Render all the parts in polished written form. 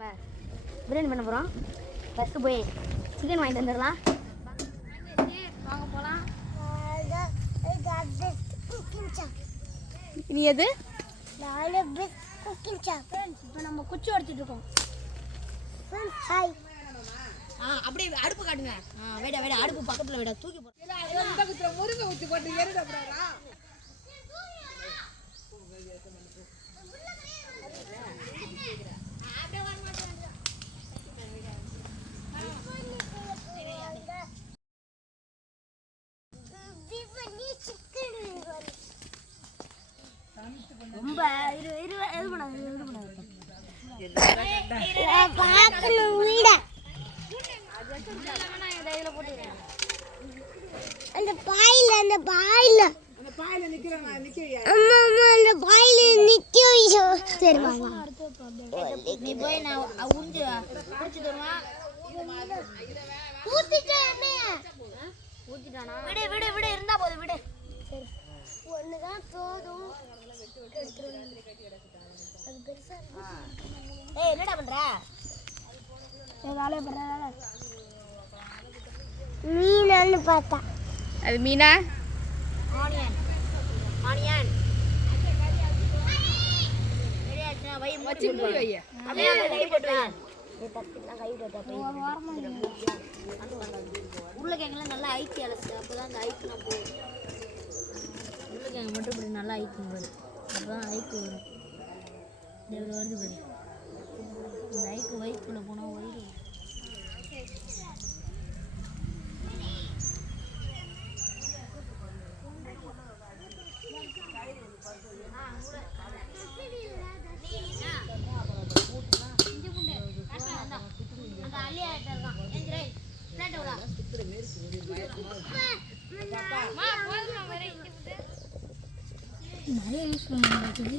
நம்ம பிரியாணி பண்ண போகிறோம். ஃபஸ்ட்டு போய் சிக்கன் வாங்கிட்டு வந்துடலாம். வாங்க போகலாம். இது எது? இப்போ நம்ம குச்சி உடச்சிட்டு இருக்கோம். அப்படியே அடுப்பு காட்டுங்க. வேடா வேடா அடுப்பு பக்கத்தில் வேடா தூக்கி போட்டு முருங்கை ஊற்றி போட்டு எரிடா. ரொம்ப இது பண்ணாது அந்த பாயில நிக்க சரி நீ போய் நான் உஞ்சு குடிச்சு தருவா. ஊத்திட்டானா? விடு விடு விடு இருந்தா போதும் விடு. சரி ஒண்ணுதான் போதும். ஏய் என்னடா பண்ற? வேலைய பண்ற. மீனான்னு பார்த்தா அது மீனா? ஆனியன் ஆனியன் சரியா வை மச்சி மூடி வை. அப்படியே கை போட்டு வை. நீ தட்டினா கை போட்டா போய் உருளைக்கிழங்குலாம் நல்லா ஐக்கி அலசு. அப்போதான் அந்த ஐக்கு நான் போகும். உருளைக்கிழங்கு மட்டும் இப்படி நல்லா ஐக்கும் வரும். அப்போதான் ஐக்கு வரும். இவ்வளோ வருது பாரு. இந்த ஐக்கு வயிற்றுக்குள்ளே போனால் வயிறு நிறைய யூஸ் பண்ணுறது.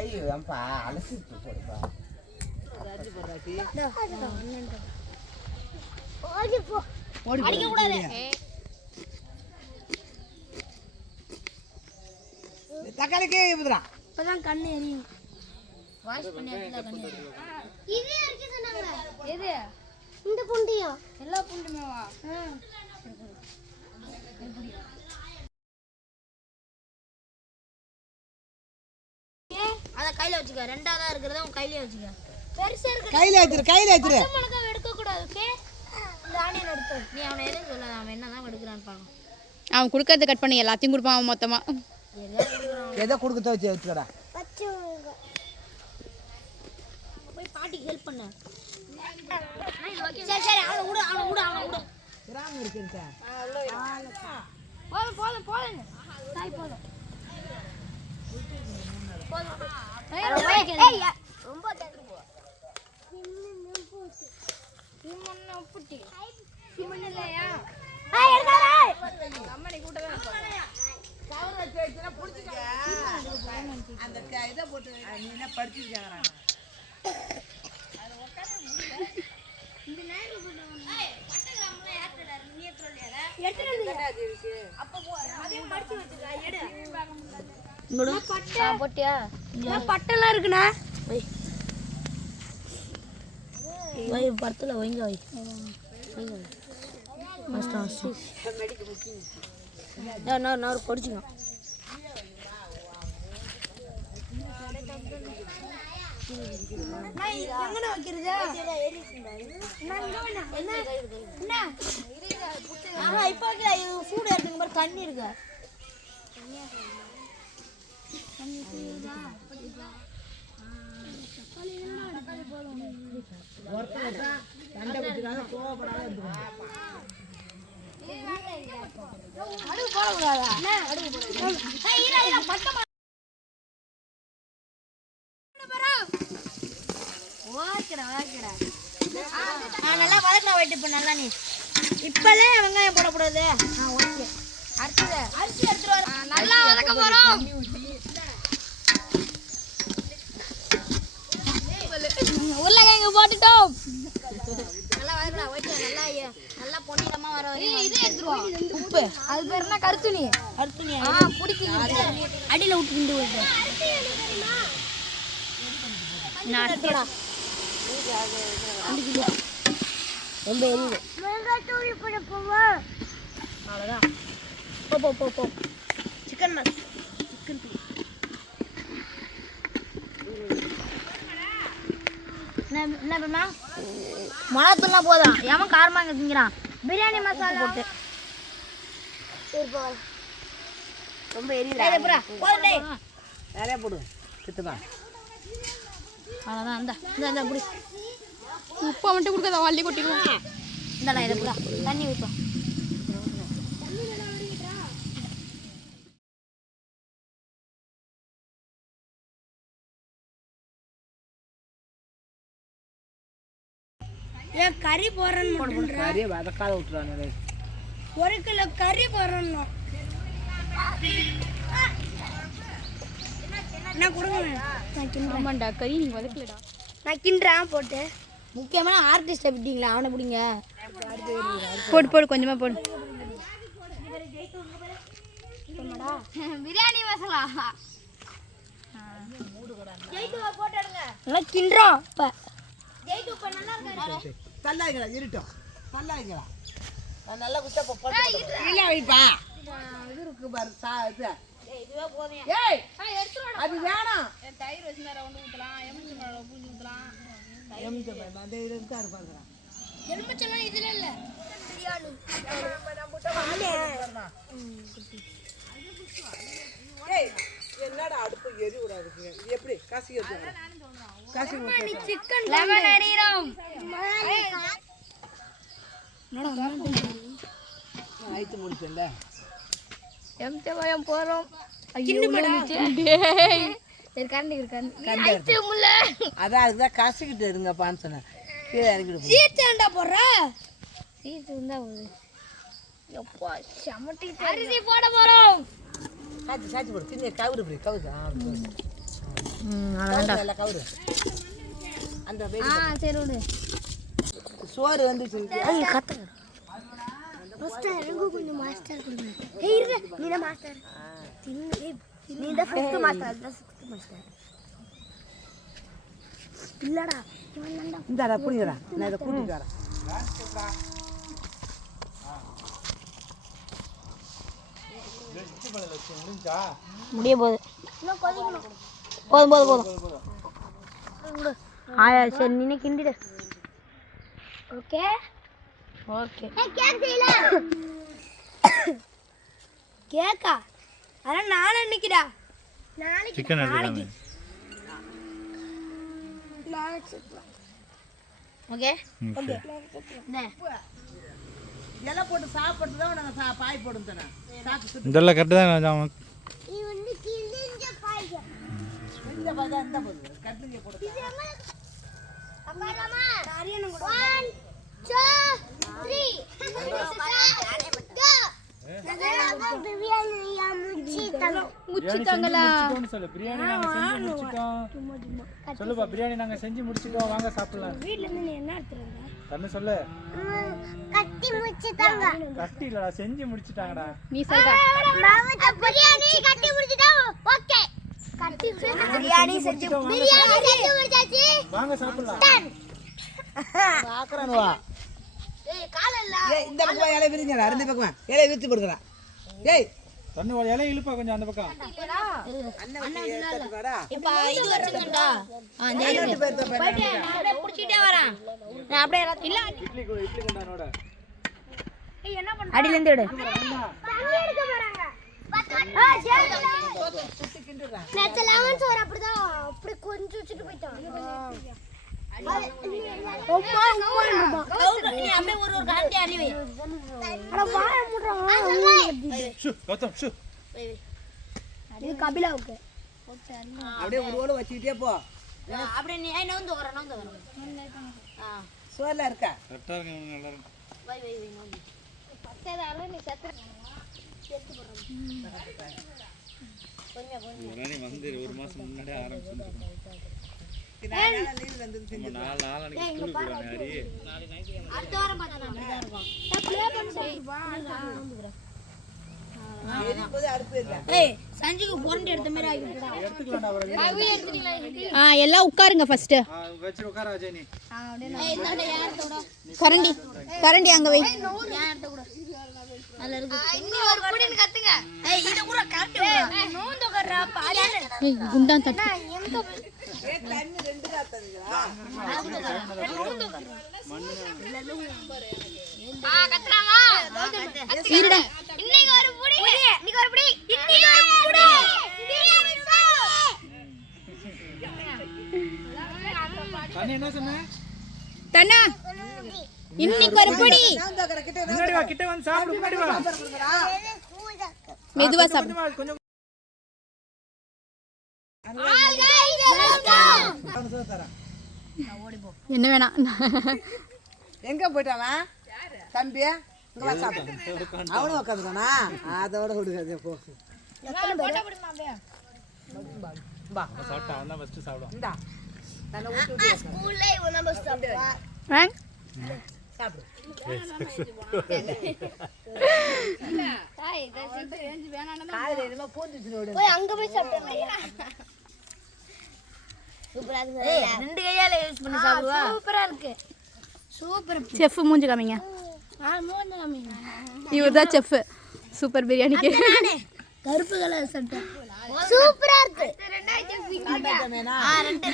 ஐயோ அம்பா அலசி போடுப்பா. அடிக்க கூடாது. தக்காளிக்கே இப்பதா இப்பதான் கண்ணு எரியும். வாஷ் பண்ணியாச்சுல கண்ணு எரியும். இது அடிக்க சொன்னாங்க. எது? இந்த புண்டியா? எல்லா புண்டுமேவா? அத கையில வச்சுக்க. ரெண்டாவதா இருக்குறத உன் கையில வச்சுக்க. பெருசா இருக்கு கையில வச்சிரு. பச்சை மிளகாய் எடுக்க கூடாது. ஓகே இந்த ஆனியன் எடுத்து நீ அவனை எதுவும் சொல்லாத. அவன் என்னதான் எடுக்கறான்னு பாருங்க. அவன் குடுக்கறத கட் பண்ணி எல்லாத்தையும் கொடுப்பான் அவன் மொத்தமா. எதை கொடுக்க வச்சு வச்சுக்கடா. பச்சை மிளகாய் போய் பாட்டிக்கு ஹெல்ப் பண்ணு. சரி சரி அவனை விடு. கிராமம் இருக்குங்க. போதும் தாய் போதும். ரொம்ப பட்டெல்லாம் இருக்குண்ணா. வை படத்தில் வைங்க வை. நான் படிச்சுக்கோ. எங்கன வைக்கிறது? இப்போ சூடு எடுத்துங்க மாதிரி தண்ணி இருக்கு. அடுப்பு போடக்கூடாதா? போயிட்டு இப்போ நல்லா நீ இப்போலே வெங்காயம் போடக்கூடாது. ஓகே. அடுத்தது அரிசி எடுத்துட்டு வர நல்லா வதக்க போகிறோம். உருளைக்கிழங்கு போட்டுட்டோம். நல்லா வதக்கலாம். ஓகே. நல்லா பொன்னிறமா வர வரைக்கும் இது எடுத்துருவோம். உப்பு அது பேர் என்ன? கருத்துணி. பிடிக்கும். அடியில் விட்டு ரொம்ப எரியுது. அவ்வளோதான். போ சிக்கன் என்ன பண்ணா மிளகாத்தூள்லாம் போதும். எவன் காரமாக திங்கிறான்? பிரியாணி மசாலா போட்டு ரொம்ப எரியுது. நிறைய போடு கிட்டுமா. அவ்வளோதான். இந்த புடி உப்பை மட்டும் கொடுக்காத, வள்ளி கொட்டிடுவோம். இந்தடா இதை புடா தண்ணி ஊற்றும். ஏன் கறி போடுறேன்னு கறி வதக்காத விட்டுறானே. 1 கிலோ கறி போடுறோம். நான் கொடுங்க. ஆமாண்டா, கறி நீங்கள் வதக்கலடா. நான் கிண்டுறேன் போட்டு. முக்கியமான ஆர்டிஸ்ட்டை விட்டீங்களா? அவனை பிடிங்க. போடு கொஞ்சமாக போடு. பிரியாணி மசாலா நல்லா கிண்டுறோம். இப்போ நல்லா இருட்டும். நல்லா இருக்கலாம். நான் நல்லா குத்தா போட்டு இல்லை வைப்பா. இது இருக்கு பாரு. இதுவே போதும். ஏய் அது வேணாம். தயிர் வச்சு நேரம் ஒன்று ஊற்றலாம், எலுமிச்சை பழம் பூஞ்சி ஊற்றலாம். அந்த இது இருக்கா இருப்பாங்க. எலுமிச்சம்பழம் இதுல இல்ல. பிரியாணி ஏய் என்னடா அடுப்பு எரி விடாது. எப்படி காசி எடுத்து காசி சிக்கன் லெமன் அடிறோம். ஆயிட்டு முடிச்சல. எம்ச்ச பயம் போகிறோம். அதான் அதுதான் காசுக்கிட்டு எடுங்கப்பான்னு சொன்னேன். கீழே இறங்கிட்டு சீத்தாண்டா போடுற சீத்து இருந்தா போகுது. எப்பா சமட்டி அரிசி போட போறோம். சாச்சி சாச்சி போடு. சின்ன கவுரு இப்படி கவுரு. நல்லா கவுரு. அந்த சரி விடு. சோறு வந்துச்சு. கத்துக்க மாஸ்டர் எனக்கு கொஞ்சம் மாஸ்டர் கொடுங்க. ஏய் இரு நீ தான் மாஸ்டர். நீ தான் 5th மாஸ்டர். அதுதான் 6th மாஸ்டர். இல்லடா இவன் நண்டா. இந்தாடா புடிங்கடா. நான் இத கூட்டிட்டு வரேன். முடிய போகுது. இன்னும் கொதிக்கணும். போதும். சரி நீ கிண்டிடு. ஓகே. கேக் செய்யல. கேக்கா? அட நாளை நிக்குடா. நாளைக்கு சிக்கன் எடுத்துறாங்க. ஓகே. இலை போட்டு சாப்பிட்டு தான் நாங்க பாய் போடுங்க தானே. சாப்பிட்டு இதெல்லாம் கரெக்ட் தான் நான் நீ வந்து கிழிஞ்ச பாய். இந்த பாய் இந்த பாய் கட்டிங்க போடு. அப்பா அம்மா நாரியன கூட 1 2 3 சொல்லு. பிரியாணி நாங்க செஞ்சு முடிச்சிட்டோம். சொல்லுப்பா, பிரியாணி நாங்க செஞ்சு முடிச்சிட்டோம், வாங்க சாப்பிடலாம். வீட்ல இருந்து நீ என்ன எடுத்துட்டு வந்த? தண்ணி சொல்லு. கட்டி முடிச்சிட்டாங்க. கட்டி இல்லடா, செஞ்சு முடிச்சிட்டாங்கடா. நீ சொல்ற. பிரியாணி கட்டி முடிச்சிட்டோம். ஓகே. கட்டி பிரியாணி செஞ்சு முடிச்சாச்சு. வாங்க சாப்பிடலாம். பாக்குறானு வா. ஏய் கால இல்ல. ஏய் இந்த பக்கம் இலை விரிங்கடா. ரெண்டு பக்கம் இலை விரிச்சு போடுங்கடா. ஏய் தண்ணி இலை இழுப்பா கொஞ்சம் அந்த பக்கம். அண்ணன் ஏத்தடா. இப்ப இது வச்சிட்டா. அந்த இது போயிட்டு நான் அப்படியே புடிச்சிட்டே வரேன். நான் அப்படியே இல்ல இட்லி குண்டானோட. ஏய் என்ன பண்ற? அடில இருந்து எடு. தண்ணி எடுக்க போறாங்க. சுத்தி கிண்டுறா. நேத்து லெமன் சோறு அப்படிதான் அப்படி கொஞ்சம் வச்சிட்டு போய்ட்டான். நீ அப்படியே ஒரு காண்டி அடி வை. அட வாய முடுறா. Shoe Gautham shoe. இது கபிலாவுக்கு. அப்படியே ஒரு ஓடு வச்சிட்டே போ. அப்படியே நீ நவுந்து வர. சோர்ல இருக்கா கரெக்டாக இருக்கு நல்லா இருக்கு வை வை வை நோம்பி நீ சத்து நீ வந்து ஒரு மாதம் முன்னாடியே ஆரம்பிச்சுருக்கோம் லீவ் வந்தது நம்ம 4 நாளைக்கு ஸ்கூலுக்கு போகிறோம் ஹரி அடுத்த வாரம் பார்த்தா நான் அப்படிதான் இருக்கும் போது அடுப்பு இருக்கா ஏய் சஞ்சுக்கு புரண்டு எடுத்த மாதிரி ஆகிடுடா எடுத்துக்கலாம்டா அவரை எல்லாம் உட்காருங்க ஃபர்ஸ்ட் வச்சு உட்கார அஜய் நீ ஏய் இந்தாண்ட யார்த்தோட கரண்டி கரண்டி அங்க வை யார்த்த கூட அதுல இருக்கு இங்க ஒரு புடின்னு கத்துங்க ஏய் இத கூட கரெக்ட் நோந்து உட்கார்றா பாரு ஏய் குண்டான் தட்டு தண்ணி 2 காத்துங்களா கத்துறாமா இருடா இன்னைக்கு ஒரு புடி இன்னைக்கு ஒரு புடி இன்னைக்கு ஒரு புடி தண்ணி என்ன சொன்ன தண்ணா இன்னைக்கு ஒரு புடி முன்னாடி வா கிட்ட வந்து சாப்பிடு முன்னாடி வா மெதுவா சாப்பிடு கொஞ்சம் என்ன வேணா எங்க போயிட்டான் தம்பி இங்க வா சாப்பிடு அவனும் உட்காந்துக்கானா அதோட விடுங்க போ வா சாப்பிட்டா அவன் தான் ஃபர்ஸ்ட் சாப்பிடுவான் இந்தா தன்னை ஊட்டி ஊட்டி ஸ்கூல்ல இவன் நம்ம சாப்பிடுவா சாப்பிடு காலையில என்னமோ பூந்துச்சு நோடு போய் அங்க போய் சாப்பிடுறேன் சூப்பரா இருக்கு ஏய் ரெண்டு கையால யூஸ் பண்ணி சாப்பிடுவா சூப்பரா இருக்கு சூப்பர் செஃப் மூஞ்சி காமிங்க மூணு காமிங்க இவர்தான் செஃப் சூப்பர் பிரியாணிக்கு கருப்பு கலர் சட்டை சூப்பரா இருக்கு மேனா ரெண்டு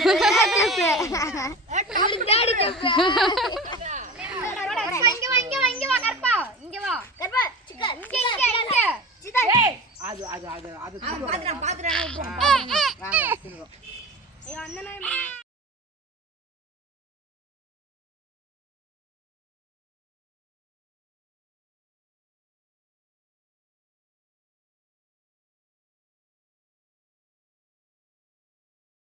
இங்க வா கருப்பா இங்க வா கருப்பா சிக்கன் இங்க சிக்கன் அது அது அது அது பாத்துறேன் வாங்க தின்னுறோம் ஐயோ அண்ணனே